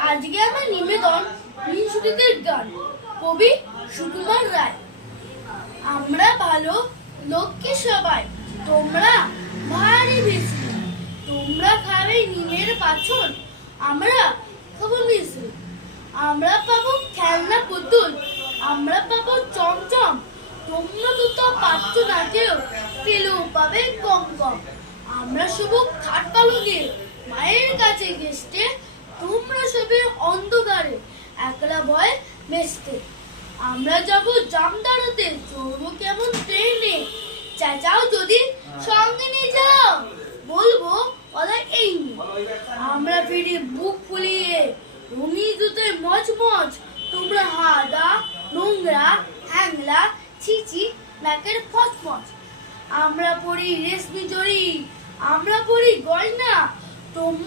আজকে আমার নিবেদন বিংশতিদের গান, কবি সুকুমার রায়। আমরা ভালো লোককে সবাই, তোমরা ভারী বেশি। তোমরা খাবে নিমের পাছন, আমরা খাবো মিষ্টি। আমরা পাবো খেলনা পুতুল, আমরা পাবো চমচম। তোমরা তো পাচ্ছ না কেউ, পেলেও পাবে কম কম। আমরা শুভ খাট পালনে মায়ের কাছে গেস্টে, তোমরা সবে অন্ধকারে একলা ভয় মেসতে। আমরা যাব জামদারতে, চড়বো কেমন ট্রেনে। চেঁচাও যদি সঙ্গে নিয়ে যাও, বলবো ওরা এই নিয়ে। আমরা ফিরি বুক ফুলিয়ে, রঙি জুতোয় মচমচ। তোমরা হাদা নোংরা হ্যাংলা ছিচি নাকের ফচফচ। আমরা পড়ি রেশমি জড়ি, আমরা পড়ি গয়না, তোমরা